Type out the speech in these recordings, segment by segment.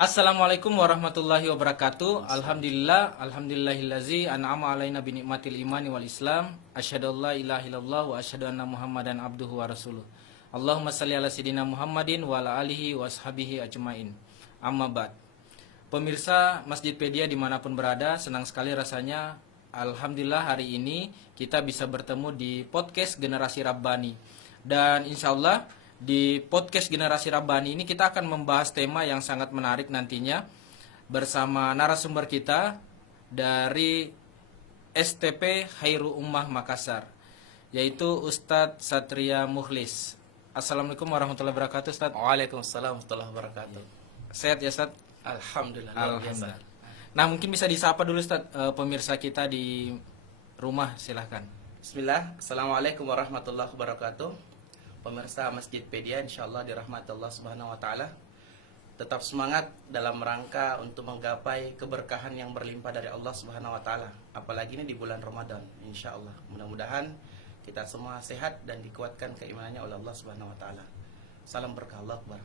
Assalamualaikum warahmatullahi wabarakatuh. Alhamdulillahillazi an'ama alaina bi ni'matil imani wal islam. Asyhadu an la ilaha illallah wa asyhadu anna Muhammadan abduhu wa rasuluh. Allahumma shalli ala sayidina Muhammadin wa ala alihi wa ashabihi ajmain. Amma ba'd. Pemirsa Masjidpedia dimanapun berada, senang sekali rasanya alhamdulillah hari ini kita bisa bertemu di podcast Generasi Rabbani. Dan insyaallah di podcast Generasi Rabbani ini kita akan membahas tema yang sangat menarik nantinya bersama narasumber kita dari STP Khairul Ummah Makassar, yaitu Ustadz Satria Mukhlis. Assalamualaikum warahmatullahi wabarakatuh, Ustadz. Waalaikumsalam warahmatullahi wabarakatuh. Sehat ya, Ustadz? Alhamdulillah. Alhamdulillah. Nah, mungkin bisa disapa dulu, Ustadz, pemirsa kita di rumah, silahkan. Bismillah. Assalamualaikum warahmatullahi wabarakatuh. Pemirsa Masjidpedia, insyaallah dirahmati Allah Subhanahu wa taala. Tetap semangat dalam rangka untuk menggapai keberkahan yang berlimpah dari Allah Subhanahu wa taala. Apalagi ini di bulan Ramadan, insyaallah. Mudah-mudahan kita semua sehat dan dikuatkan keimanannya oleh Allah Subhanahu wa taala. Salam berkah, Allah Akbar.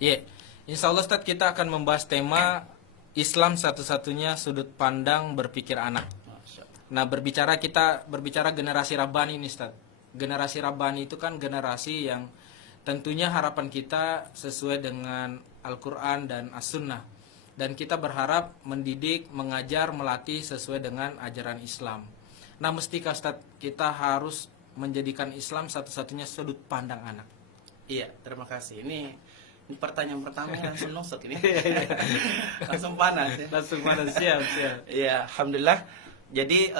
Iya, insyaallah Ustadz kita akan membahas tema Islam satu-satunya sudut pandang berpikir anak. Masya Allah. Nah, kita berbicara generasi Rabbani ini, Ustadz. Generasi Rabbani itu kan generasi yang tentunya harapan kita sesuai dengan Al-Quran dan As-Sunnah. Dan kita berharap mendidik, mengajar, melatih sesuai dengan ajaran Islam. Nah, mestikah Ustadz kita harus menjadikan Islam satu-satunya sudut pandang anak? Iya, terima kasih. Ini pertanyaan pertama langsung nusuk ini. Langsung panas ya. Langsung pada siap. Ya, alhamdulillah. Jadi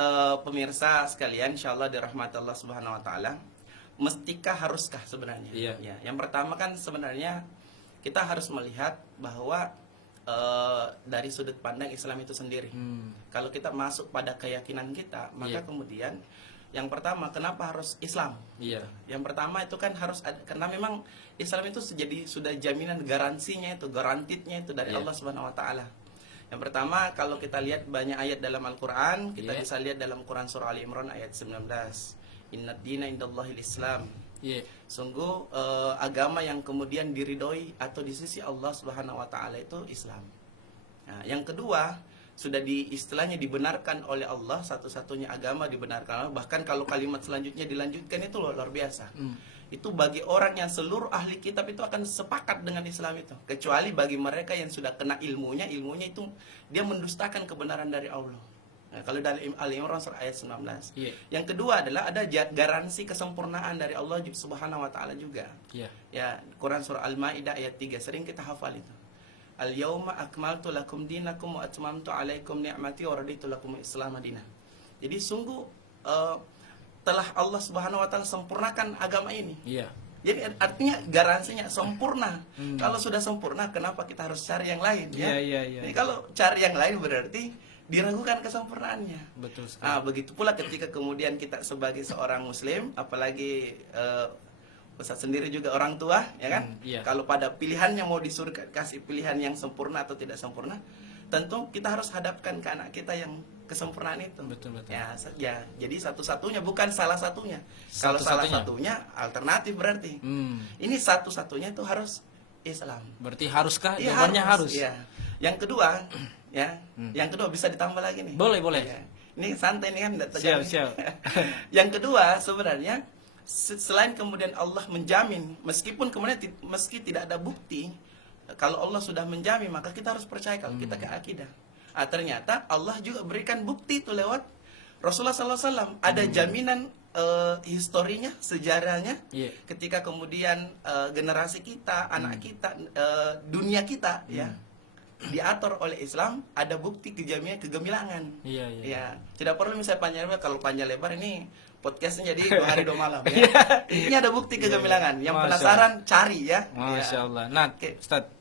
pemirsa sekalian, insyaallah dirahmati Allah Subhanahu wa taala. Mestikah haruskah sebenarnya? Iya. Ya, yang pertama kan sebenarnya kita harus melihat bahwa dari sudut pandang Islam itu sendiri. Kalau kita masuk pada keyakinan kita, maka Iya. kemudian yang pertama, kenapa harus Islam? Iya. Yang pertama itu kan harus ada, karena memang Islam itu sudah jaminan garansinya itu, garantitnya itu dari Iya. Allah Subhanahu wa taala. Yang pertama, kalau kita lihat banyak ayat dalam Al-Quran, kita Iya. bisa lihat dalam Quran Surah Ali Imran ayat 19. Inna dina indallahil Islam. Iya. Sungguh agama yang kemudian diridhoi atau di sisi Allah Subhanahu wa taala itu Islam. Nah, yang kedua, sudah istilahnya dibenarkan oleh Allah, satu-satunya agama dibenarkan Allah. Bahkan kalau kalimat selanjutnya dilanjutkan itu luar biasa. Itu bagi orang yang seluruh ahli kitab itu akan sepakat dengan Islam itu, kecuali bagi mereka yang sudah kena ilmunya itu dia mendustakan kebenaran dari Allah. Nah, kalau dari Al-Imran surah ayat 19. Iya. Yang kedua adalah ada garansi kesempurnaan dari Allah Subhanahu wa taala juga. Iya. Ya, Quran surah Al-Maidah ayat 3 sering kita hafal itu. Al-yauma akmaltu lakum dinakum wa atmamtu alaikum ni'mati wa raditu lakum Islam madinah. Jadi sungguh telah Allah Subhanahu wa taala sempurnakan agama ini. Iya. Jadi artinya garansinya sempurna. Kalau sudah sempurna, kenapa kita harus cari yang lain? Ya? Iya. Jadi kalau cari yang lain berarti diragukan kesempurnaannya. Betul sekali. Begitu pula ketika kemudian kita sebagai seorang Muslim, apalagi Ustaz sendiri juga orang tua, ya kan? Iya. Kalau pada pilihannya mau disuruh kasih pilihan yang sempurna atau tidak sempurna, tentu kita harus hadapkan ke anak kita yang kesempurnaan itu. Betul. Ya, jadi satu-satunya, bukan salah satunya. Kalau salah Satu-satunya. satunya alternatif berarti. Ini satu-satunya itu harus Islam. Berarti haruskah? Iya, Jawabannya harus. Iya. Yang kedua, yang kedua bisa ditambah lagi nih. Boleh. Ya. Ini santai nih kan, Siap. Yang kedua sebenarnya selain kemudian Allah menjamin, meskipun kemudian meski tidak ada bukti, kalau Allah sudah menjamin maka kita harus percaya kalau kita ke akidah. Ternyata Allah juga berikan bukti itu lewat Rasulullah SAW. Ada jaminan historinya, sejarahnya. Iya. Ketika kemudian generasi kita, anak kita, dunia kita ya diatur oleh Islam, ada bukti kegemilangan. Iya. Ya, tidak perlu misalnya panjang lebar. Kalau panjang lebar ini podcastnya jadi 2 hari 2 malam ya. Ini ada bukti kegemilangan. Yang Masya penasaran cari ya. Masya Ya. Allah. Nah, Oke. Ustaz,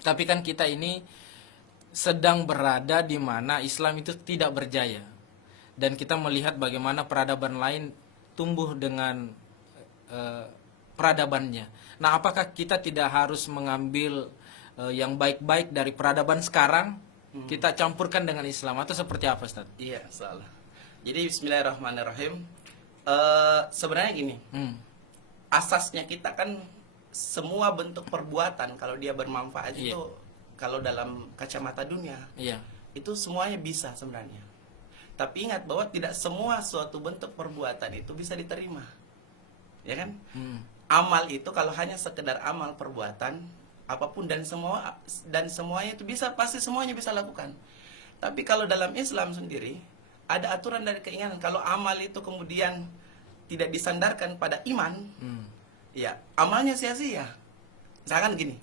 tapi kan kita ini sedang berada di mana Islam itu tidak berjaya. Dan kita melihat bagaimana peradaban lain tumbuh dengan peradabannya. Nah, apakah kita tidak harus mengambil yang baik-baik dari peradaban sekarang, kita campurkan dengan Islam, atau seperti apa, Ustaz? Iya, salah. Jadi bismillahirrahmanirrahim. Sebenarnya gini, asasnya kita kan semua bentuk perbuatan kalau dia bermanfaat Iya. itu kalau dalam kacamata dunia Iya. itu semuanya bisa sebenarnya. Tapi ingat bahwa tidak semua suatu bentuk perbuatan itu bisa diterima. Ya kan? Amal itu kalau hanya sekedar amal perbuatan apapun dan semuanya itu bisa, pasti semuanya bisa lakukan. Tapi kalau dalam Islam sendiri ada aturan dari keinginan. Kalau amal itu kemudian tidak disandarkan pada iman, ya amalnya sia-sia. Misalkan gini,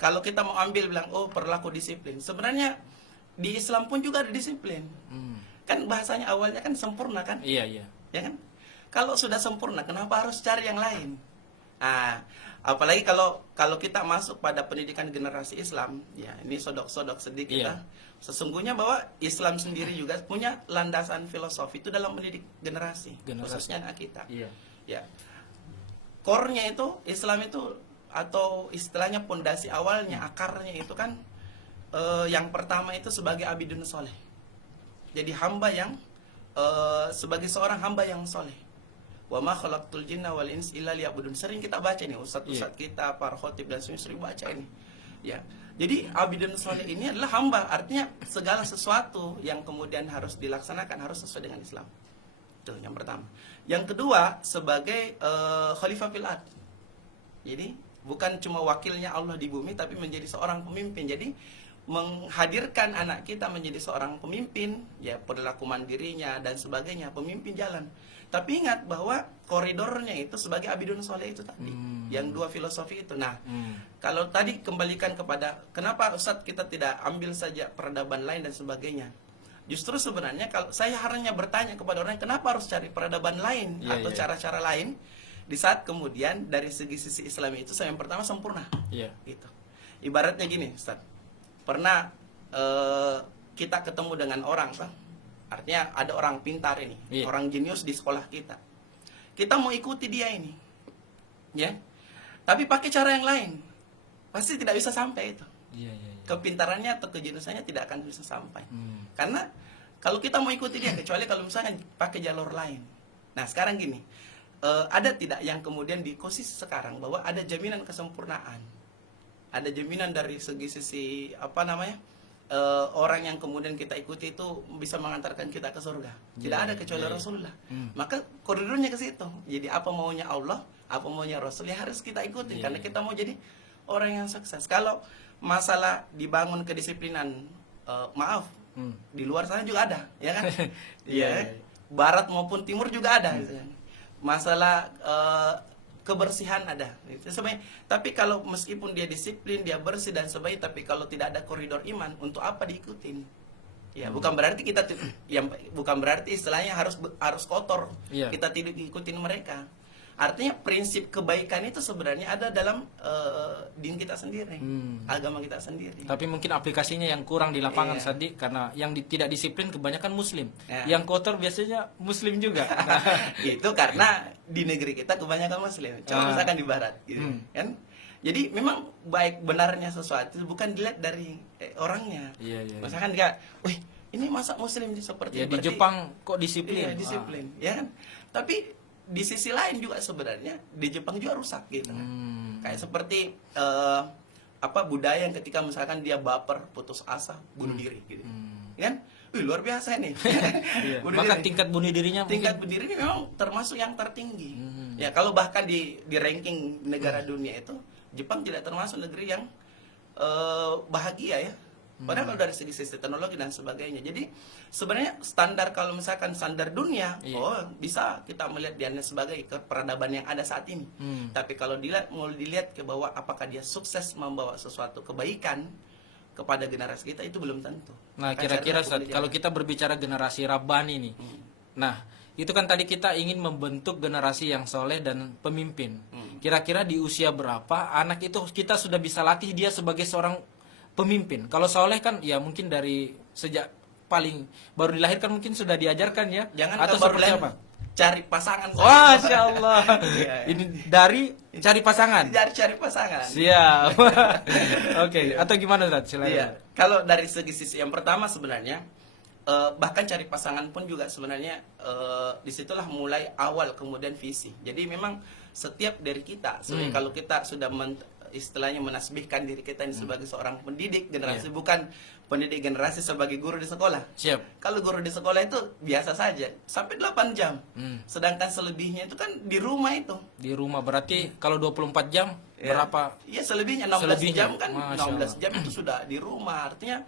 kalau kita mau ambil bilang perilaku disiplin, sebenarnya di Islam pun juga ada disiplin. Kan bahasanya awalnya kan sempurna kan? Iya, iya. Ya kan? Kalau sudah sempurna, kenapa harus cari yang lain? Apalagi kalau kita masuk pada pendidikan generasi Islam, ya ini sodok-sodok sedikit Iya. lah. Sesungguhnya bahwa Islam sendiri juga punya landasan filosofi itu dalam mendidik generasi. Khususnya anak kita. Iya. Ya, core-nya itu Islam itu, atau istilahnya pondasi awalnya, akarnya itu kan yang pertama itu sebagai abidun soleh. Jadi hamba yang sebagai seorang hamba yang soleh. Wa ma khalaqtul jinna wal ins illa liya'budun. Sering kita baca nih, ustaz-ustaz kita, para khotib dan sering baca ini. Ya. Jadi abidun soleh ini adalah hamba, artinya segala sesuatu yang kemudian harus dilaksanakan harus sesuai dengan Islam. Itu yang pertama. Yang kedua, sebagai khalifah fil ard. Jadi bukan cuma wakilnya Allah di bumi, tapi menjadi seorang pemimpin. Jadi menghadirkan anak kita menjadi seorang pemimpin, ya perilaku mandirinya dan sebagainya, pemimpin jalan. Tapi ingat bahwa koridornya itu sebagai abidun soleh itu tadi, yang dua filosofi itu. Nah, kalau tadi kembalikan kepada kenapa Ustadz kita tidak ambil saja peradaban lain dan sebagainya. Justru sebenarnya kalau saya hanya bertanya kepada orang, kenapa harus cari peradaban lain atau cara-cara lain, di saat kemudian dari sisi Islam itu yang pertama sempurna. Iya. Gitu. Ibaratnya gini, Ustaz. Pernah kita ketemu dengan orang, Pak. Artinya ada orang pintar ini, orang jenius di sekolah kita. Kita mau ikuti dia ini. Ya. Tapi pakai cara yang lain. Pasti tidak bisa sampai itu. Iya. Kepintarannya atau kejeniusannya tidak akan bisa sampai. Karena kalau kita mau ikuti dia, kecuali kalau misalnya pakai jalur lain. Nah, sekarang gini. Ada tidak yang kemudian di kosis sekarang bahwa ada jaminan kesempurnaan, ada jaminan dari sisi orang yang kemudian kita ikuti itu bisa mengantarkan kita ke surga. Tidak ada kecuali Rasulullah. Maka koridornya ke situ. Jadi apa maunya Allah, apa maunya Rasul, ya harus kita ikuti karena kita mau jadi orang yang sukses. Kalau masalah dibangun kedisiplinan, di luar sana juga ada, ya kan? Barat maupun timur juga ada. Masalah kebersihan ada. Tapi kalau meskipun dia disiplin, dia bersih dan sebagainya, tapi kalau tidak ada koridor iman, untuk apa diikutin? Ya, bukan berarti bukan berarti istilahnya harus kotor. Kita tidak ikutin mereka. Artinya prinsip kebaikan itu sebenarnya ada dalam din kita sendiri, agama kita sendiri. Tapi mungkin aplikasinya yang kurang di lapangan tadi, karena yang tidak disiplin kebanyakan Muslim, yang kotor biasanya Muslim juga. Itu karena di negeri kita kebanyakan Muslim. Coba misalkan di Barat, gitu kan? Jadi memang baik benarnya sesuatu bukan dilihat dari orangnya. Misalkan dia, wih ini masa Muslim seperti di Jepang kok disiplin? Iya, disiplin, ya kan? Tapi di sisi lain juga sebenarnya di Jepang juga rusak gitu kan. Kayak seperti budaya yang ketika misalkan dia baper, putus asa, bunuh diri gitu. Kan? Luar biasa nih. Maka tingkat bunuh dirinya bunuh diri ini memang termasuk yang tertinggi. Ya, kalau bahkan di ranking negara dunia itu Jepang tidak termasuk negeri yang bahagia ya. Padahal kalau dari segi teknologi dan sebagainya. Jadi sebenarnya standar, kalau misalkan standar dunia, bisa kita melihat dia sebagai peradaban yang ada saat ini. Tapi kalau mau dilihat ke bawah, apakah dia sukses membawa sesuatu kebaikan kepada generasi kita, itu belum tentu. Nah, kira-kira kalau kita berbicara generasi Rabbani nih. Nah, itu kan tadi kita ingin membentuk generasi yang soleh dan pemimpin. Kira-kira di usia berapa anak itu kita sudah bisa latih dia sebagai seorang pemimpin? Kalau soleh kan ya mungkin dari sejak paling baru dilahirkan mungkin sudah diajarkan ya. Jangan atau baru seperti apa? Cari pasangan. Masya Allah. Ini dari cari pasangan. Cari pasangan. Siap. Oke. Atau gimana Ustaz? Iya. Kalau dari sisi yang pertama sebenarnya bahkan cari pasangan pun juga sebenarnya disitulah mulai awal kemudian visi. Jadi memang setiap dari kita, kalau kita sudah istilahnya menasbihkan diri kita ini sebagai seorang pendidik generasi, bukan pendidik generasi sebagai guru di sekolah. Siap. Kalau guru di sekolah itu biasa saja sampai 8 jam. Sedangkan selebihnya itu kan di rumah itu. Di rumah berarti kalau 24 jam Ya. berapa? Iya, selebihnya 16 Selebihnya? jam kan. Masya 16 jam itu sudah di rumah. Artinya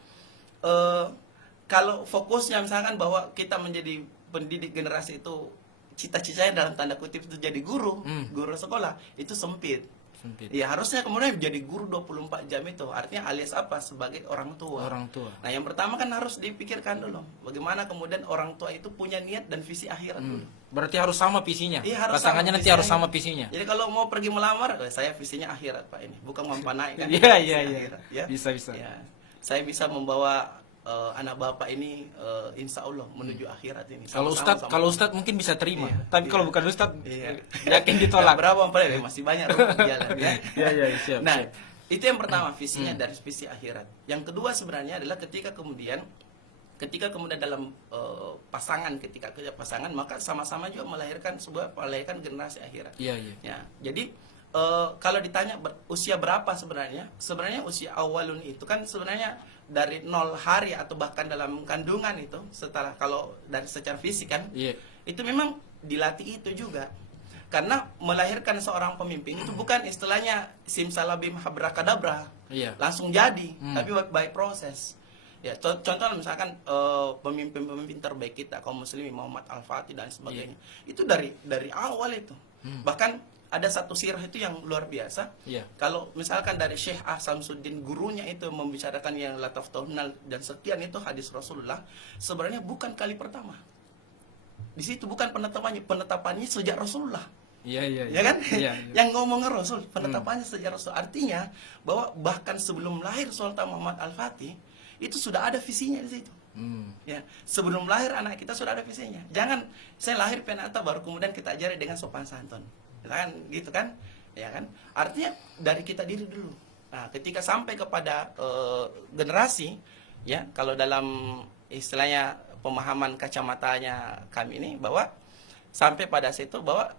kalau fokusnya misalkan bahwa kita menjadi pendidik generasi itu, cita-citanya dalam tanda kutip itu jadi guru, guru sekolah, itu sempit. Sempit. Ya harusnya kemudian jadi guru 24 jam itu. Artinya alias apa? Sebagai orang tua. Orang tua. Nah, yang pertama kan harus dipikirkan dulu bagaimana kemudian orang tua itu punya niat dan visi akhirat dulu. Berarti harus sama visinya. Iya, harus Pasangannya sama nanti visinya. harus sama visinya. Jadi kalau mau pergi melamar, saya visinya akhirat Pak ini, bukan mempanai kan. Iya, Visi iya, iya. akhirat, ya. Bisa, bisa. Ya. Saya bisa membawa anak bapak ini insya Allah menuju akhirat ini. Kalau Sama-sama Ustadz, sama- kalau Ustadz mungkin bisa terima. Iya, Tapi iya. kalau bukan Ustadz, Iya. yakin ditolak. Ya, berapa Pak? Masih banyak rumah di jalan ya. Iya, iya, siap. Nah, itu yang pertama, visinya dari visi akhirat. Yang kedua sebenarnya adalah ketika kemudian dalam pasangan, ketika kerja pasangan, maka sama-sama juga melahirkan generasi akhirat. Iya, iya. Ya, jadi kalau ditanya usia berapa sebenarnya usia awalun itu kan sebenarnya dari 0 hari atau bahkan dalam kandungan itu, setelah kalau dari secara fisik kan, Iya. itu memang dilatih itu juga. Karena melahirkan seorang pemimpin itu bukan istilahnya simsalabim habrakadabra, Iya. langsung jadi, tapi by proses. Ya, contoh misalkan pemimpin-pemimpin terbaik kita kaum muslimin, Muhammad Al-Fatih dan sebagainya. Itu dari awal itu. Bahkan ada satu sirah itu yang luar biasa. Iya. Kalau misalkan dari Syekh Samsuddin gurunya itu membicarakan yang lataftahunal dan sekian itu hadis Rasulullah, sebenarnya bukan kali pertama. Di situ bukan penetapannya sejak Rasulullah. Iya, iya. Ya kan? Iya, iya. Yang ngomong Rasul, penetapannya sejak Rasul. Artinya bahwa bahkan sebelum lahir Sultan Muhammad Al-Fatih, itu sudah ada visinya di situ. Ya, sebelum lahir anak kita sudah ada visinya. Jangan saya lahir penata baru kemudian kita ajari dengan sopan santun. Kan gitu kan? Ya kan? Artinya dari kita diri dulu. Nah, ketika sampai kepada generasi, ya, kalau dalam istilahnya pemahaman kacamatanya kami ini, bahwa sampai pada situ bahwa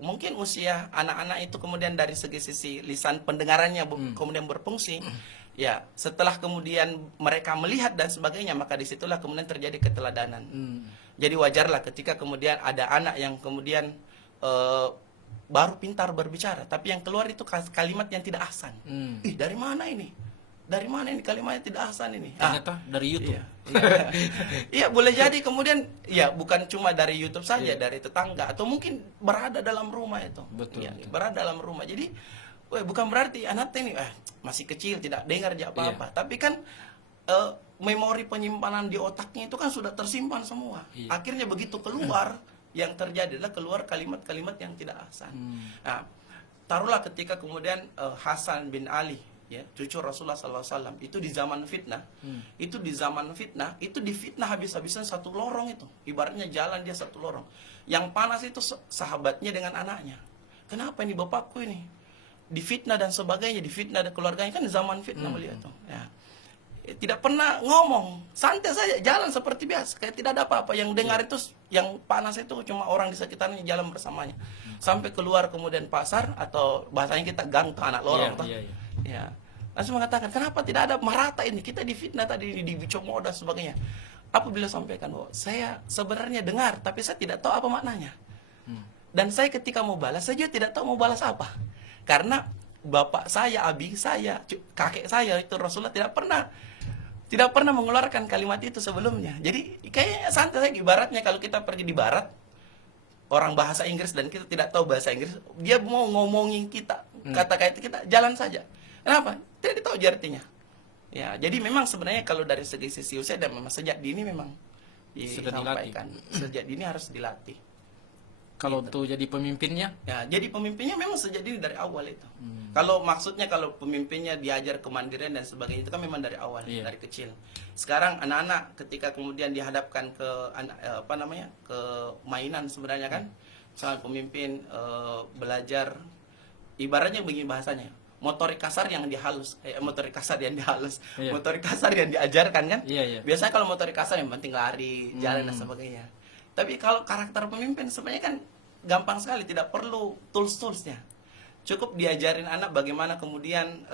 mungkin usia anak-anak itu kemudian dari sisi lisan pendengarannya kemudian berfungsi. Ya, setelah kemudian mereka melihat dan sebagainya, maka disitulah kemudian terjadi keteladanan. Jadi wajarlah ketika kemudian ada anak yang kemudian baru pintar berbicara, tapi yang keluar itu kalimat yang tidak ahsan. Ih, dari mana ini? Dari mana ini kalimatnya tidak ahsan ini? Ternyata dari YouTube. Iya. Iya, boleh jadi kemudian ya bukan cuma dari YouTube saja, dari tetangga atau mungkin berada dalam rumah itu. Betul, Ya, betul. berada dalam rumah. Jadi bukan berarti anak ini masih kecil tidak dengar aja apa-apa, tapi kan memori penyimpanan di otaknya itu kan sudah tersimpan semua. Iya. Akhirnya begitu keluar yang terjadi adalah keluar kalimat-kalimat yang tidak ahsan. Nah, taruhlah ketika kemudian Hasan bin Ali, ya, cucu Rasulullah SAW, itu di zaman fitnah, itu difitnah habis-habisan satu lorong itu, ibaratnya jalan dia satu lorong. Yang panas itu sahabatnya dengan anaknya. Kenapa ini bapakku ini difitnah dan sebagainya, difitnah dan keluarganya, kan di zaman fitnah beliau tuh. Ya. Tidak pernah ngomong, santai saja, jalan seperti biasa, kayak tidak ada apa-apa. Yang dengar itu, yang panas itu cuma orang di sekitarnya jalan bersamanya. Sampai keluar kemudian pasar, atau bahasanya kita gang tuh, anak lorong tuh. Ya, langsung mengatakan, kenapa tidak ada merata ini? Kita difitnah tadi, dibicomo dan sebagainya. Apa beliau sampaikan? Bahwa saya sebenarnya dengar, tapi saya tidak tahu apa maknanya. Dan saya ketika mau balas, saya juga tidak tahu mau balas apa. Karena bapak saya, abi saya, kakek saya itu Rasulullah tidak pernah mengeluarkan kalimat itu sebelumnya. Jadi kayaknya santai saja. Ibaratnya kalau kita pergi di barat, orang bahasa Inggris dan kita tidak tahu bahasa Inggris, dia mau ngomongin kita, kata-kata kita, jalan saja. Kenapa? Tidak tahu artinya. Ya, jadi memang sebenarnya kalau dari sisi usia dan memang sejak dini memang Sudah disampaikan. Sejak dini harus dilatih. Kalau untuk jadi pemimpinnya, Ya, jadi pemimpinnya memang sejak dini dari awal itu. Kalau maksudnya kalau pemimpinnya diajar kemandirian dan sebagainya, itu kan memang dari awal, dari kecil. Sekarang anak-anak ketika kemudian dihadapkan ke ke mainan sebenarnya kan, misalnya pemimpin belajar, ibaratnya begini bahasanya, motorik kasar yang dihalus, motorik kasar yang diajarkan kan. Biasanya kalau motorik kasar yang penting lari, jalan dan sebagainya. Tapi kalau karakter pemimpin sebenarnya kan gampang sekali, tidak perlu tools-toolsnya. Cukup diajarin anak bagaimana kemudian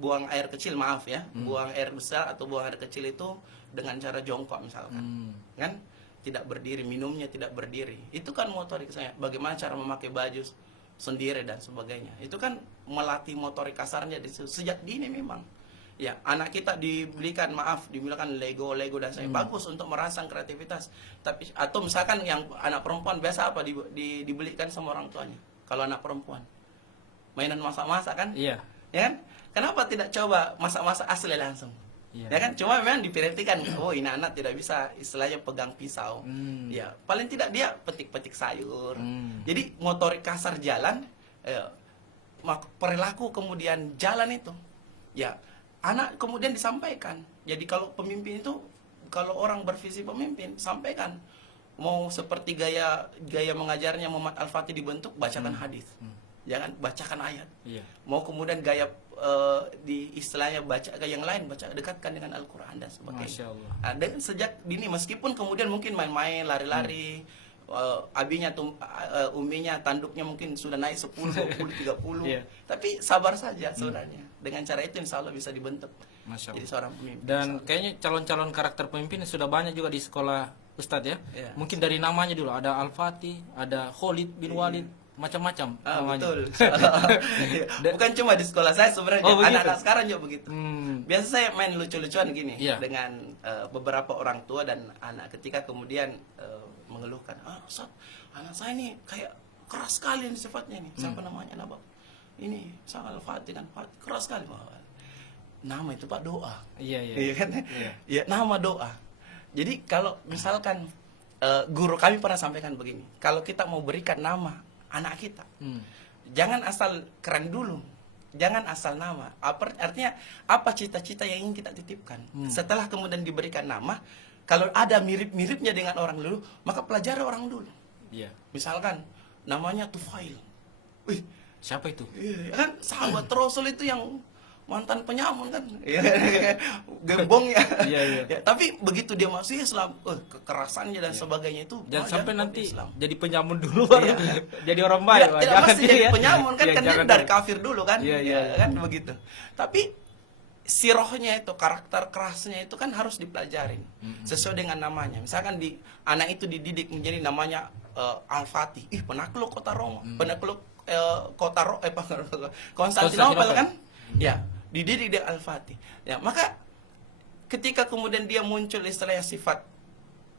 buang air kecil, maaf ya, buang air besar atau buang air kecil itu dengan cara jongkok misalkan, kan? Tidak berdiri, minumnya tidak berdiri. Itu kan motorik saya. Bagaimana cara memakai baju sendiri dan sebagainya. Itu kan melatih motorik kasarnya sejak dini memang. Ya, anak kita dibelikan Lego dan saya bagus untuk merangsang kreativitas. Tapi atau misalkan yang anak perempuan biasa apa dibelikan sama orang tuanya. Kalau anak perempuan mainan masak-masak kan? Iya. Ya kan? Kenapa tidak coba masak-masak asli langsung? Iya. Ya kan, cuma memang diperhatikan, oh ini anak tidak bisa istilahnya pegang pisau. Ya, paling tidak dia petik-petik sayur. Jadi motorik kasar jalan, perilaku kemudian jalan itu, ya anak kemudian disampaikan. Jadi kalau pemimpin itu, kalau orang bervisi pemimpin, sampaikan. Mau seperti gaya mengajarnya Muhammad Al-Fatih dibentuk, bacakan hadis. Jangan bacakan ayat. Iya. Mau kemudian gaya di istilahnya baca yang lain, dekatkan dengan Al-Quran dan sebagainya. Masya Allah. Nah, dan sejak dini meskipun kemudian mungkin main-main, lari-lari, abinya uminya tanduknya mungkin sudah naik 10, 20, 30. Iya. Tapi sabar saja sebenarnya. Dengan cara itu insya Allah bisa dibentuk Masya Allah. jadi seorang pemimpin. Dan kayaknya calon-calon karakter pemimpin sudah banyak juga di sekolah Ustadz ya. Iya. Mungkin dari namanya dulu, ada Al-Fatih, ada Khalid bin Walid, macam-macam namanya. Betul. Bukan cuma di sekolah saya sebenarnya, anak-anak sekarang juga begitu. Biasa saya main lucu-lucuan gini dengan beberapa orang tua dan anak ketika kemudian mengeluhkan, Ustaz, anak saya ini kayak keras sekali nih sifatnya nih. Siapa namanya Nabab? Ini Sang Al-Fatih kan, keras sekali. Nama itu Pak doa. Iya. Iya kan? Ya, nama doa. Jadi kalau misalkan guru kami pernah sampaikan begini, kalau kita mau berikan nama anak kita, jangan asal keren dulu, jangan asal nama. Artinya apa cita-cita yang ingin kita titipkan. Setelah kemudian diberikan nama, kalau ada mirip-miripnya dengan orang dulu, maka pelajari orang dulu. Iya. Misalkan namanya Tufail. Wih, siapa itu? iya, kan sahabat Rasul itu yang mantan penyamun kan, gembong ya. Iya. Ya, tapi begitu dia masuk Islam, kekerasannya dan sebagainya itu Jangan sampai nanti Islam. jadi penyamun dulu baru jadi orang baik. Tidak pasti jadi penyamun kan, kan dia dari kafir dulu kan, Iya. kan begitu. Tapi sirohnya itu, karakter kerasnya itu kan harus dipelajarin sesuai dengan namanya. Misalkan anak itu dididik menjadi namanya Al-Fatih, penakluk kota Roma, penakluk Konstantinopel kan, ya dididik dia Al-Fatih. Ya, maka ketika kemudian dia muncul istilahnya sifat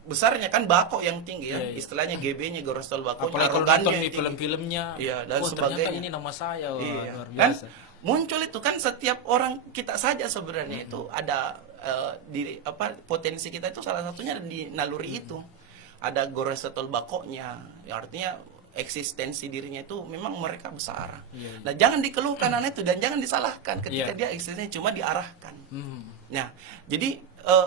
besarnya kan bako yang tinggi ya, istilahnya GB-nya Gorostol Bako, apalagi kalau nonton di tinggi. film-filmnya, Dan ternyata sebagainya. ini nama saya, luar Kan biasa. muncul itu kan setiap orang kita saja sebenarnya itu ada potensi kita itu salah satunya ada di naluri itu. Ada Gorostol Bakonya, ya, artinya eksistensi dirinya itu memang mereka besar. Nah, jangan dikeluhkan anak itu dan jangan disalahkan ketika dia eksistensi, cuma diarahkan. Nah, jadi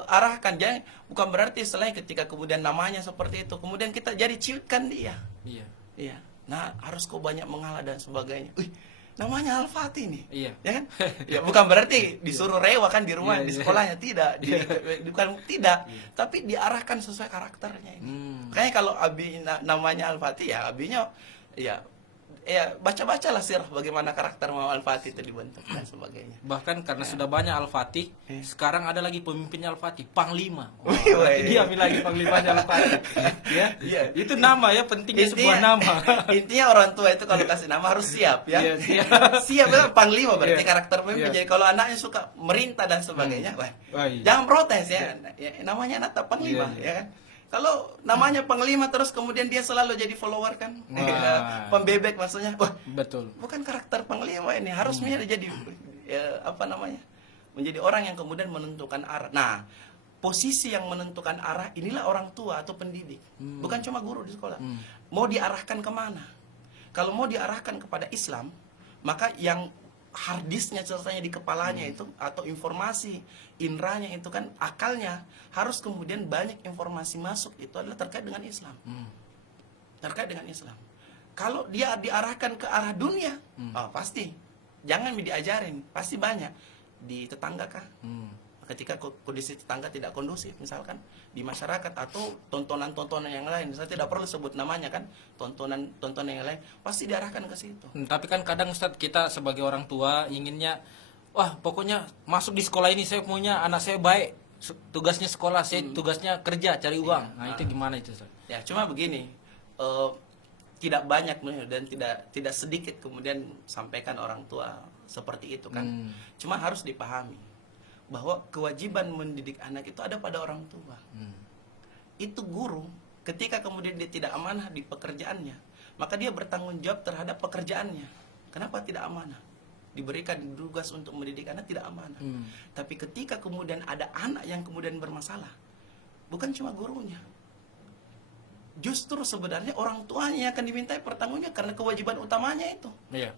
arahkan, jangan, bukan berarti setelah ketika kemudian namanya seperti itu, kemudian kita jadi ciutkan dia. Iya. Nah, harus kau banyak mengalah dan sebagainya. Namanya Al-Fatih nih. Iya. Ya kan? Ya, bukan berarti disuruh rewa kan di rumah, di sekolahnya tidak, bukan tidak, tapi diarahkan sesuai karakternya ini. Makanya kalau abi namanya Al-Fatih, ya abinya ya baca-bacalah sirah bagaimana karakter Muhammad Al-Fatih itu dibentuk dan sebagainya. Bahkan karena sudah banyak Al-Fatih, sekarang ada lagi pemimpinnya Al-Fatih, Panglima. Dia ambil lagi Panglimanya Al-Fatih. Ya. Itu nama ya, pentingnya sebuah nama. Intinya orang tua itu kalau kasih nama harus siap ya. Siap itu Panglima berarti karakter pemimpin. Jadi kalau anaknya suka merintah dan sebagainya, jangan protes ya. Namanya anak Panglima ya kan. Kalau namanya Panglima terus kemudian dia selalu jadi follower kan, pembebek maksudnya, betul. Bukan karakter Panglima ini, harus menjadi menjadi orang yang kemudian menentukan arah. Nah, posisi yang menentukan arah inilah orang tua atau pendidik, bukan cuma guru di sekolah. Mau diarahkan kemana? Kalau mau diarahkan kepada Islam, maka yang harddisknya ceritanya di kepalanya itu atau informasi indranya itu kan akalnya harus kemudian banyak informasi masuk itu adalah terkait dengan Islam. Terkait dengan Islam. Kalau dia diarahkan ke arah dunia, pasti jangan diajarin, pasti banyak di tetangga kah. Maka ketika kondisi tetangga tidak kondusif, misalkan di masyarakat atau tontonan-tontonan yang lain, saya tidak perlu sebut namanya kan, tontonan yang lain pasti diarahkan ke situ. Tapi kan kadang Ustadz, kita sebagai orang tua inginnya, wah pokoknya masuk di sekolah ini saya punya anak saya baik, tugasnya sekolah, saya tugasnya kerja cari uang. Nah itu gimana itu Ustadz? Ya cuma begini, tidak banyak dan tidak sedikit kemudian sampaikan orang tua seperti itu kan. Cuma harus dipahami bahwa kewajiban mendidik anak itu ada pada orang tua. Itu guru ketika kemudian dia tidak amanah di pekerjaannya, maka dia bertanggung jawab terhadap pekerjaannya. Kenapa tidak amanah? Diberikan tugas untuk mendidik anak tidak amanah. Tapi ketika kemudian ada anak yang kemudian bermasalah, bukan cuma gurunya, justru sebenarnya orang tuanya yang akan dimintai pertanggungnya karena kewajiban utamanya itu. Iya.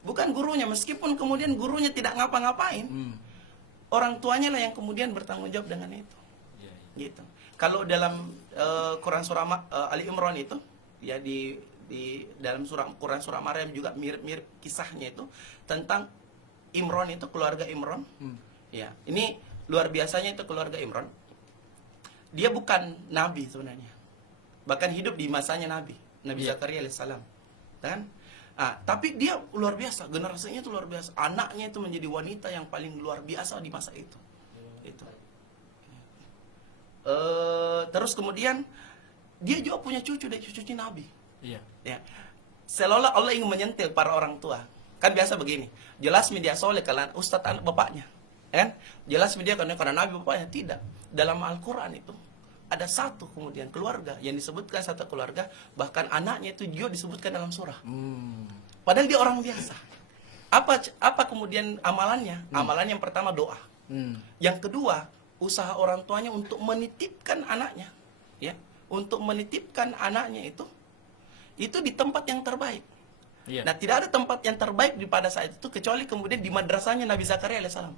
Bukan gurunya, meskipun kemudian gurunya tidak ngapa-ngapain, orang tuanya lah yang kemudian bertanggung jawab dengan itu. Gitu. Kalau dalam Quran surah Ali Imran itu, ya di dalam Quran surah Maryam juga mirip-mirip kisahnya itu tentang Imran itu, keluarga Imran. Ya, ini luar biasanya itu keluarga Imran. Dia bukan nabi sebenarnya. Bahkan hidup di masanya Nabi Zakaria alaihissalam, kan? Tapi dia luar biasa, generasinya itu luar biasa. Anaknya itu menjadi wanita yang paling luar biasa di masa itu. Itu. Terus kemudian dia juga punya cucu, dari cucu Nabi. Iya. Ya. Seolah Allah ingin menyentil para orang tua. Kan biasa begini, jelas media soleh kalian ustadz anak bapaknya, kan? Jelas media karena Nabi bapaknya. Tidak. Dalam Al-Quran itu ada satu kemudian keluarga yang disebutkan satu keluarga, bahkan anaknya itu juga disebutkan dalam surah. Padahal dia orang biasa. Apa kemudian amalannya? Amalan yang pertama doa. Yang kedua, usaha orang tuanya untuk menitipkan anaknya, ya, untuk menitipkan anaknya itu di tempat yang terbaik. Nah, tidak ada tempat yang terbaik pada saat itu kecuali kemudian di madrasahnya Nabi Zakaria alaihissalam.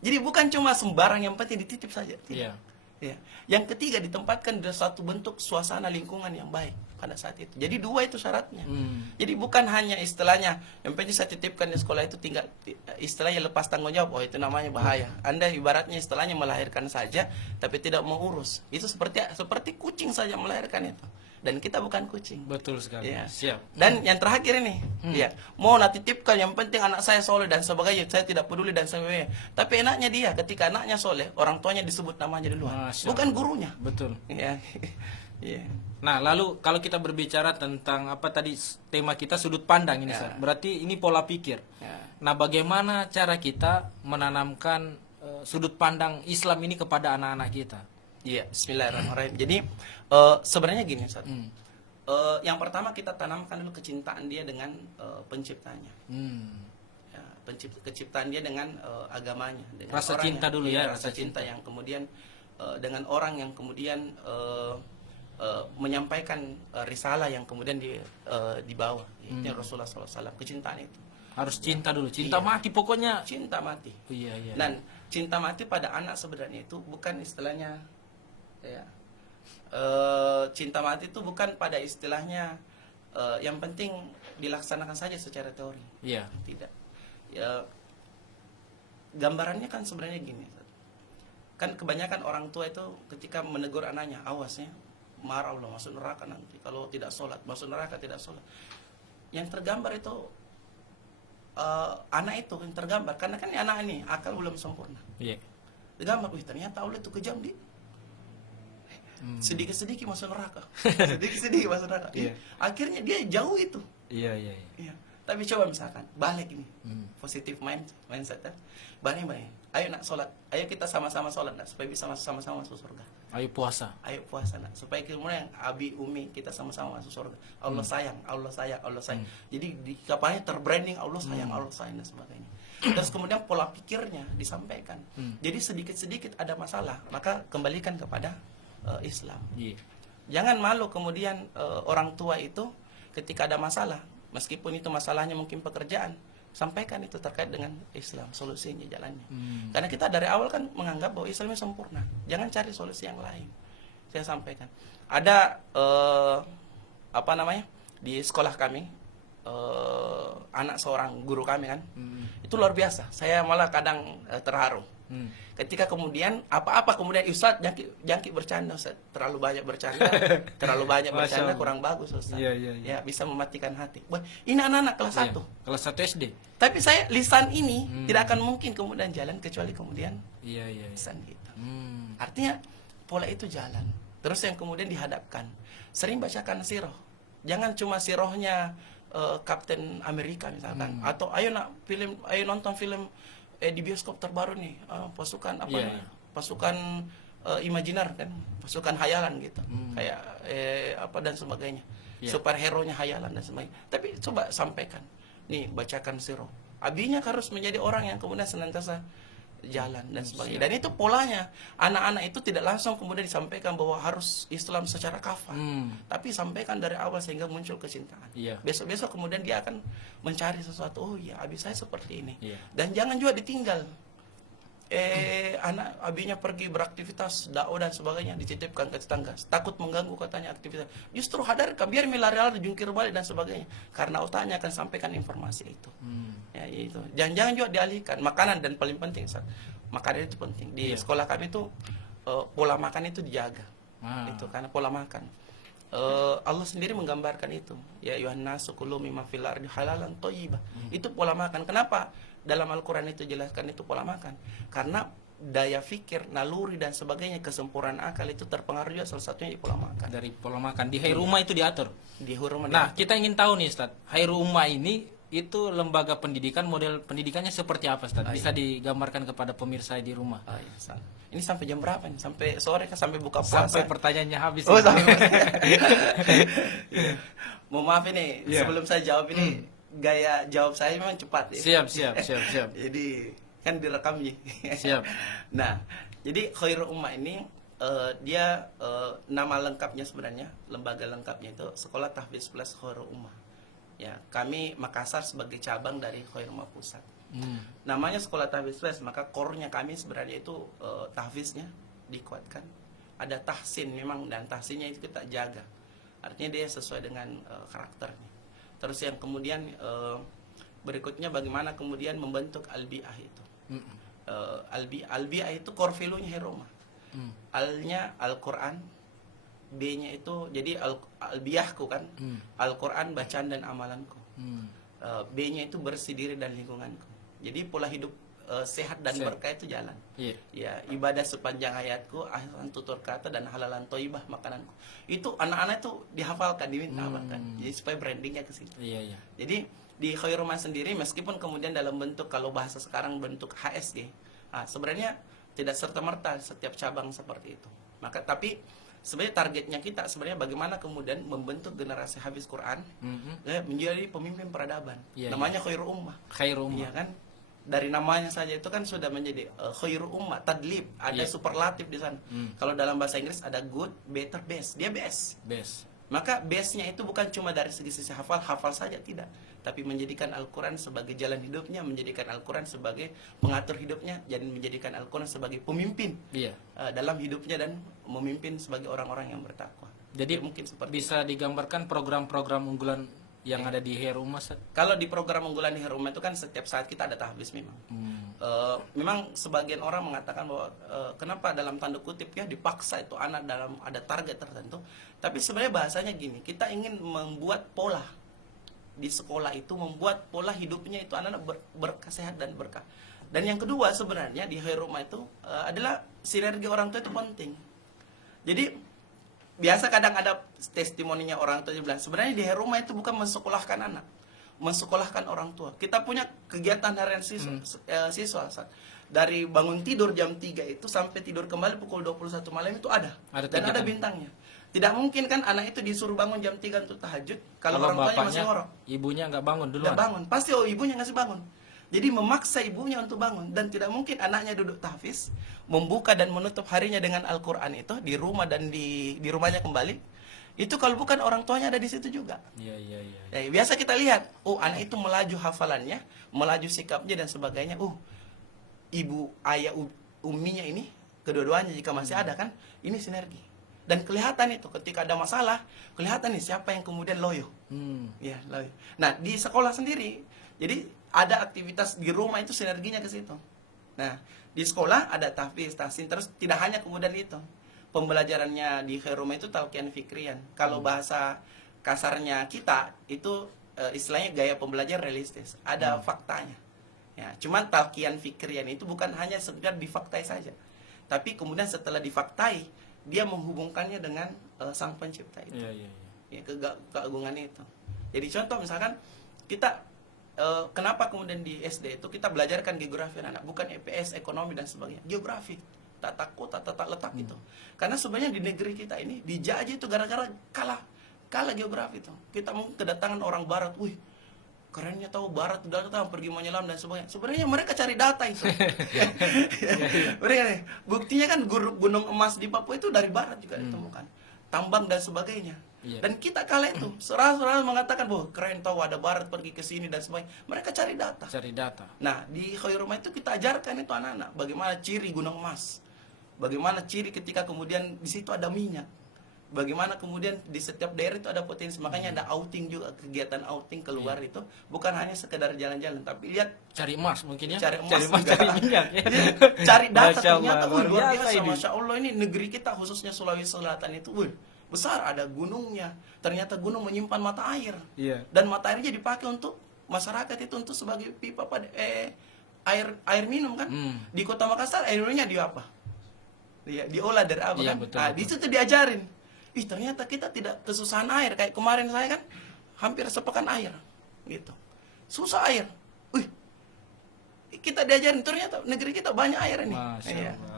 Jadi bukan cuma sembarang yang penting dititip saja. Tidak. Ya. Yang ketiga, ditempatkan di satu bentuk suasana lingkungan yang baik pada saat itu. Jadi dua itu syaratnya. Jadi bukan hanya istilahnya yang penting saya titipkan di sekolah itu tinggal istilahnya lepas tanggung jawab. Oh, itu namanya bahaya. Anda ibaratnya istilahnya melahirkan saja tapi tidak mau urus. Itu seperti kucing saja melahirkan itu. Dan kita bukan kucing. Betul sekali. Ya. Siap. Dan yang terakhir ini, ya, mau titipkan yang penting anak saya soleh dan sebagainya, saya tidak peduli dan sebagainya. Tapi enaknya dia ketika anaknya soleh, orang tuanya disebut namanya duluan, bukan gurunya. Betul. Ya. Ya. Nah, lalu kalau kita berbicara tentang apa tadi tema kita sudut pandang ini, berarti ini pola pikir. Nah, bagaimana cara kita menanamkan sudut pandang Islam ini kepada anak-anak kita? Iya, bismillahirrahmanirrahim. Jadi sebenarnya gini, Ustaz. Yang pertama kita tanamkan dulu kecintaan dia dengan penciptanya. Ya, kecintaan dia dengan agamanya, dengan rasa cinta dulu ya, rasa cinta yang kemudian dengan orang yang kemudian menyampaikan risalah yang kemudian dibawa, yaitu Rasulullah SAW. Kecintaan itu harus cinta dulu, cinta mati pokoknya. Cinta mati. Iya. Dan cinta mati pada anak sebenarnya itu bukan istilahnya, ya, cinta mati itu bukan pada istilahnya yang penting dilaksanakan saja secara teori. Iya. Tidak. Ya, gambarannya kan sebenarnya gini. Kan kebanyakan orang tua itu ketika menegur anaknya, awas ya, marah Allah masuk neraka nanti. Kalau tidak sholat, masuk neraka tidak sholat. Yang tergambar itu anak itu yang tergambar, karena kan anak ini akal belum sempurna. Iya. Tergambar, ternyata Allah itu kejam di sedikit-sedikit masuk neraka, sedikit-sedikit masuk neraka. Iya. Akhirnya dia jauh itu. Iya. Tapi coba misalkan balik ini, positif mindset ya. Balik. Ayo nak sholat, ayo kita sama-sama sholat nak, supaya bisa sama-sama masuk surga. Ayo puasa nak, supaya kemudian abi umi kita sama-sama masuk surga. Allah sayang. Jadi di kapalnya terbranding Allah sayang dan sebagainya. Terus kemudian pola pikirnya disampaikan. Jadi sedikit-sedikit ada masalah, maka kembalikan kepada Islam. Jangan malu kemudian orang tua itu ketika ada masalah, meskipun itu masalahnya mungkin pekerjaan, sampaikan itu terkait dengan Islam, solusinya, jalannya. Karena kita dari awal kan menganggap bahwa Islamnya sempurna, jangan cari solusi yang lain. Saya sampaikan ada di sekolah kami anak seorang guru kami kan. Itu luar biasa. Saya malah kadang terharu. Ketika kemudian apa-apa kemudian Ustaz jangki bercanda, Ustaz. Terlalu banyak bercanda, terlalu banyak bercanda kurang bagus, Ustaz. Ya, bisa mematikan hati. Wah, ini anak-anak kelas 1. Kelas 1 SD. Tapi saya lisan ini tidak akan mungkin kemudian jalan kecuali kemudian lisan gitu. Artinya pola itu jalan. Terus yang kemudian dihadapkan. Sering bacakan sirah. Jangan cuma sirahnya Kapten Amerika misalkan, atau ayo nonton film di bioskop terbaru nih, pasukan pasukan imajiner kan, pasukan hayalan gitu, kayak apa dan sebagainya, superhero nya hayalan dan sebagainya. Tapi coba sampaikan, nih bacakan sirah. Abinya harus menjadi orang yang kemudian senantiasa jalan dan sebagainya. Dan itu polanya. Anak-anak itu tidak langsung kemudian disampaikan bahwa harus Islam secara kafah. Tapi sampaikan dari awal sehingga muncul kecintaan. Besok-besok kemudian dia akan mencari sesuatu. Oh ya, abi saya seperti ini. Dan jangan juga ditinggal. Anak abinya pergi beraktivitas dakwah dan sebagainya, dititipkan ke tetangga, takut mengganggu katanya aktivitas. Justru hadarkan, biar milarial jungkir balik dan sebagainya, karena otaknya akan sampaikan informasi itu. Ya itu. Jangan juga dialihkan makanan, dan paling penting makanan itu penting. Di sekolah kami itu pola makan itu dijaga. Itu karena pola makan. Allah sendiri menggambarkan itu. Ya Yohanes kulu mimma fil ardi halalan thayyibah. Itu pola makan. Kenapa? Dalam Al-Quran itu jelaskan itu pola makan. Karena daya fikir, naluri dan sebagainya, kesempurnaan akal itu terpengaruh juga salah satunya di pola makan. Dari pola makan. Di Khairul Ummah itu diatur. Di Hurma. Nah, kita ingin tahu nih, Ustaz. Khairul Ummah ini itu lembaga pendidikan, model pendidikannya seperti apa, Ustaz? Bisa digambarkan kepada pemirsa di rumah. Ini sampai jam berapa nih? Sampai sore kan, sampai buka puasa? Sampai pertanyaannya habis. Oh, sampai Mau maaf ini, sebelum saya jawab ini, gaya jawab saya memang cepat ya. Siap. Jadi kan direkam nih. Siap. Nah, jadi Khairul Ummah ini dia nama lengkapnya sebenarnya, lembaga lengkapnya itu Sekolah Tahfiz Plus Khairul Ummah. Ya, kami Makassar sebagai cabang dari Khairul Ummah Pusat. Namanya Sekolah Tahfiz Plus, maka core-nya kami sebenarnya itu tahfiznya dikuatkan. Ada tahsin memang, dan tahsinnya itu kita jaga. Artinya dia sesuai dengan karakternya. Terus yang kemudian berikutnya bagaimana kemudian membentuk al-bi'ah itu. Al-bi'ah itu core value-nya Khairul Ummah. Al-nya Al-Quran, B-nya itu jadi al-bi'ahku kan, Al-Quran bacaan dan amalanku. B-nya itu bersih diri dan lingkunganku. Jadi pola hidup sehat dan berkah itu jalan. Ya, ibadah sepanjang hayatku, ahsan tutur kata dan halalan thayyibah makananku. Itu anak-anak itu dihafalkan, diminta hafalkan. Jadi supaya brandingnya ke situ. Jadi di Khairul Ummah sendiri, meskipun kemudian dalam bentuk, kalau bahasa sekarang bentuk HSG, sebenarnya tidak serta-merta setiap cabang seperti itu. Maka tapi sebenarnya targetnya kita sebenarnya bagaimana kemudian membentuk generasi hafiz Quran menjadi pemimpin peradaban. Namanya Khairul Ummah. Khairul Ummah. Iya kan? Dari namanya saja itu kan sudah menjadi Khairul Ummah, tadlib, ada superlatif di sana. Kalau dalam bahasa Inggris ada good, better, best. Dia best. Maka base-nya itu bukan cuma dari sisi hafal saja, tidak. Tapi menjadikan Al-Quran sebagai jalan hidupnya, menjadikan Al-Quran sebagai pengatur hidupnya, dan menjadikan Al-Quran sebagai pemimpin dalam hidupnya, dan memimpin sebagai orang-orang yang bertakwa. Jadi mungkin bisa digambarkan program-program unggulan yang ada di Khairul Ummah. Kalau di program unggulan di Khairul Ummah itu kan setiap saat kita ada tahfiz memang. Memang sebagian orang mengatakan bahwa kenapa dalam tanda kutip ya dipaksa itu anak dalam ada target tertentu. Tapi sebenarnya bahasanya gini, kita ingin membuat pola di sekolah itu, membuat pola hidupnya itu anak-anak berkah dan berkah. Dan yang kedua sebenarnya di Khairul Ummah itu adalah sinergi orang tua itu penting. Jadi biasa kadang ada testimoninya orang tua yang bilang, sebenarnya di Khairul Ummah itu bukan mensekolahkan anak, mensekolahkan orang tua. Kita punya kegiatan harian siswa dari bangun tidur jam 3 itu sampai tidur kembali pukul 21 malam itu ada dan ada bintangnya. Tidak mungkin kan anak itu disuruh bangun jam 3 untuk tahajud kalau orang tuanya masih ngorok. Ibunya nggak bangun duluan. Nggak bangun, pasti ibunya ngasih bangun. Jadi memaksa ibunya untuk bangun, dan tidak mungkin anaknya duduk tahfiz, membuka dan menutup harinya dengan Al-Quran itu di rumah dan di rumahnya kembali. Itu kalau bukan orang tuanya ada di situ juga. Biasa kita lihat, anak itu melaju hafalannya, melaju sikapnya dan sebagainya. Ibu, ayah, umminya ini, kedua-duanya jika masih ada kan, ini sinergi. Dan kelihatan itu ketika ada masalah, kelihatan nih siapa yang kemudian loyo. Ya, loyo. Nah, di sekolah sendiri, jadi ada aktivitas di rumah itu sinerginya ke situ. Nah, di sekolah ada tahfiz, tahsin, terus tidak hanya kemudian itu. Pembelajarannya di rumah itu talqiyan fikrian. Kalau bahasa kasarnya kita itu istilahnya gaya pembelajaran realistis, ada faktanya. Ya, cuman talqiyan fikrian itu bukan hanya sekedar difaktai saja, tapi kemudian setelah difaktai dia menghubungkannya dengan sang pencipta itu. Ya, keagungannya itu. Jadi contoh misalkan kita kenapa kemudian di SD itu kita belajarkan geografi anak, bukan EPS, ekonomi dan sebagainya, geografi, tata kota, tata letak itu. Karena sebenarnya di negeri kita ini dijajah itu gara-gara kalah geografi itu. Kita mungkin kedatangan orang barat, wih, kerennya tahu barat udah datang pergi menyelam dan sebagainya. Sebenarnya mereka cari data itu. Mereka nih, buktinya kan gunung emas di Papua itu dari barat juga ditemukan. Tambang dan sebagainya. Dan kita kala itu serah mengatakan bahwa keren tahu ada barat pergi ke sini dan sebagainya. Mereka cari data. Nah, di Khairumah itu kita ajarkan itu anak-anak bagaimana ciri gunung emas. Bagaimana ciri ketika kemudian di situ ada minyak. Bagaimana kemudian di setiap daerah itu ada potensi, makanya ada outing juga, kegiatan outing keluar itu bukan hanya sekedar jalan-jalan, tapi lihat cari emas mungkin ya, cari emas, cari minyak ya. Cari data ternyata luar biasa, ini. Masya Allah ini negeri kita khususnya Sulawesi Selatan itu besar, ada gunungnya, ternyata gunung menyimpan mata air, dan mata airnya dipakai untuk masyarakat itu untuk sebagai pipa air minum kan. Di Kota Makassar air minumnya di apa? Diolah dari apa kan? Betul, Di situ diajarin. Ternyata kita tidak kesusahan air. Kayak kemarin saya kan hampir sepekan air gitu. Susah air. Kita diajarin ternyata negeri kita banyak air ini.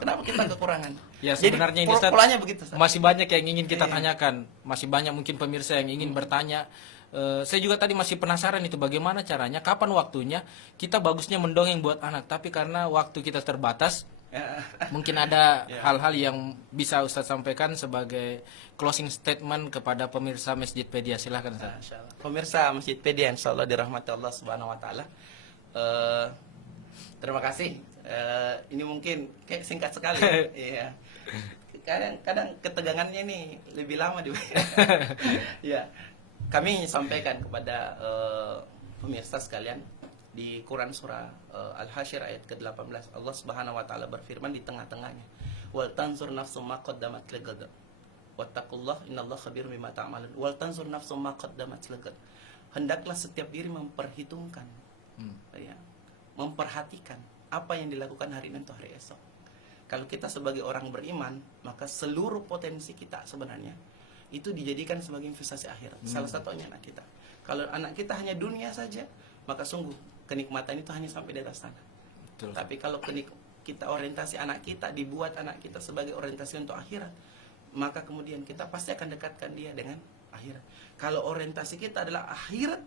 Kenapa kita kekurangan? Ya sebenarnya ini polanya begitu. Masih banyak yang ingin kita tanyakan. Masih banyak mungkin pemirsa yang ingin bertanya. Saya juga tadi masih penasaran itu bagaimana caranya, kapan waktunya kita bagusnya mendongeng buat anak. Tapi karena waktu kita terbatas, mungkin ada hal-hal yang bisa Ustadz sampaikan sebagai closing statement kepada pemirsa Masjidpedia. Silahkan Ustadz. Pemirsa Masjidpedia, insyaallah dirahmati Allah Subhanahu Wa Taala. Terima kasih. Ini mungkin kayak singkat sekali. Iya. Kadang ketegangannya nih lebih lama juga. Ya. Kami sampaikan kepada pemirsa sekalian. Di Quran surah Al-Hasyr ayat ke-18 Allah Subhanahu wa taala berfirman di tengah-tengahnya, wal tanzur nafsum ma qaddamat ligad wattaqullah innallaha khabirum bima ta'malun. Wal tanzur nafsum ma qaddamat ligad, hendaklah setiap diri memperhitungkan, memperhatikan apa yang dilakukan hari ini atau hari esok. Kalau kita sebagai orang beriman, maka seluruh potensi kita sebenarnya itu dijadikan sebagai investasi akhirat. Salah satunya anak kita. Kalau anak kita hanya dunia saja, maka sungguh kenikmatan itu hanya sampai di atas sana. Betul. Tapi kalau kita orientasi anak kita, dibuat anak kita sebagai orientasi untuk akhirat, maka kemudian kita pasti akan dekatkan dia dengan akhirat. Kalau orientasi kita adalah akhirat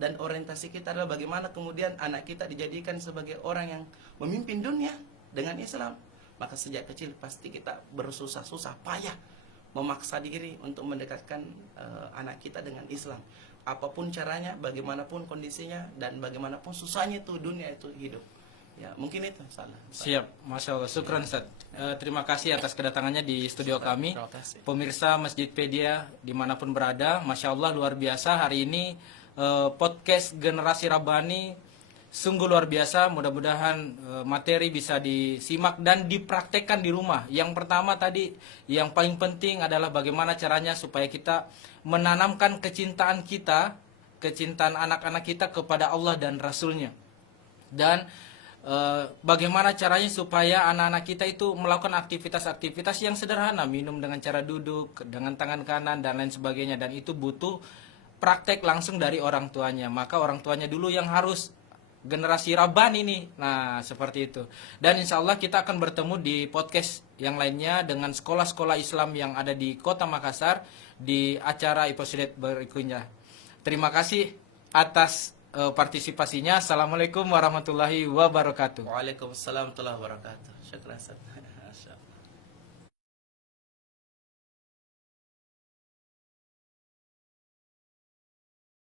dan orientasi kita adalah bagaimana kemudian anak kita dijadikan sebagai orang yang memimpin dunia dengan Islam, maka sejak kecil pasti kita bersusah-susah payah memaksa diri untuk mendekatkan anak kita dengan Islam. Apapun caranya, bagaimanapun kondisinya, dan bagaimanapun susahnya itu dunia itu hidup. Ya, mungkin itu salah. Siap, Masya Allah. Syukran Ustaz. Terima kasih atas kedatangannya di studio kami. Terima kasih. Pemirsa Masjidpedia dimanapun berada, Masya Allah luar biasa hari ini podcast Generasi Rabbani sungguh luar biasa. Mudah-mudahan materi bisa disimak dan dipraktekkan di rumah. Yang pertama tadi, yang paling penting adalah bagaimana caranya supaya kita menanamkan kecintaan anak-anak kita kepada Allah dan Rasulnya. Dan bagaimana caranya supaya anak-anak kita itu melakukan aktivitas-aktivitas yang sederhana, minum dengan cara duduk, dengan tangan kanan dan lain sebagainya. Dan itu butuh praktek langsung dari orang tuanya. Maka orang tuanya dulu yang harus generasi Rabbani nih. Nah, seperti itu. Dan insya Allah kita akan bertemu di podcast yang lainnya dengan sekolah-sekolah Islam yang ada di Kota Makassar di acara episode berikutnya. Terima kasih atas partisipasinya. Assalamualaikum warahmatullahi wabarakatuh. Waalaikumsalam warahmatullahi wabarakatuh. Syukran.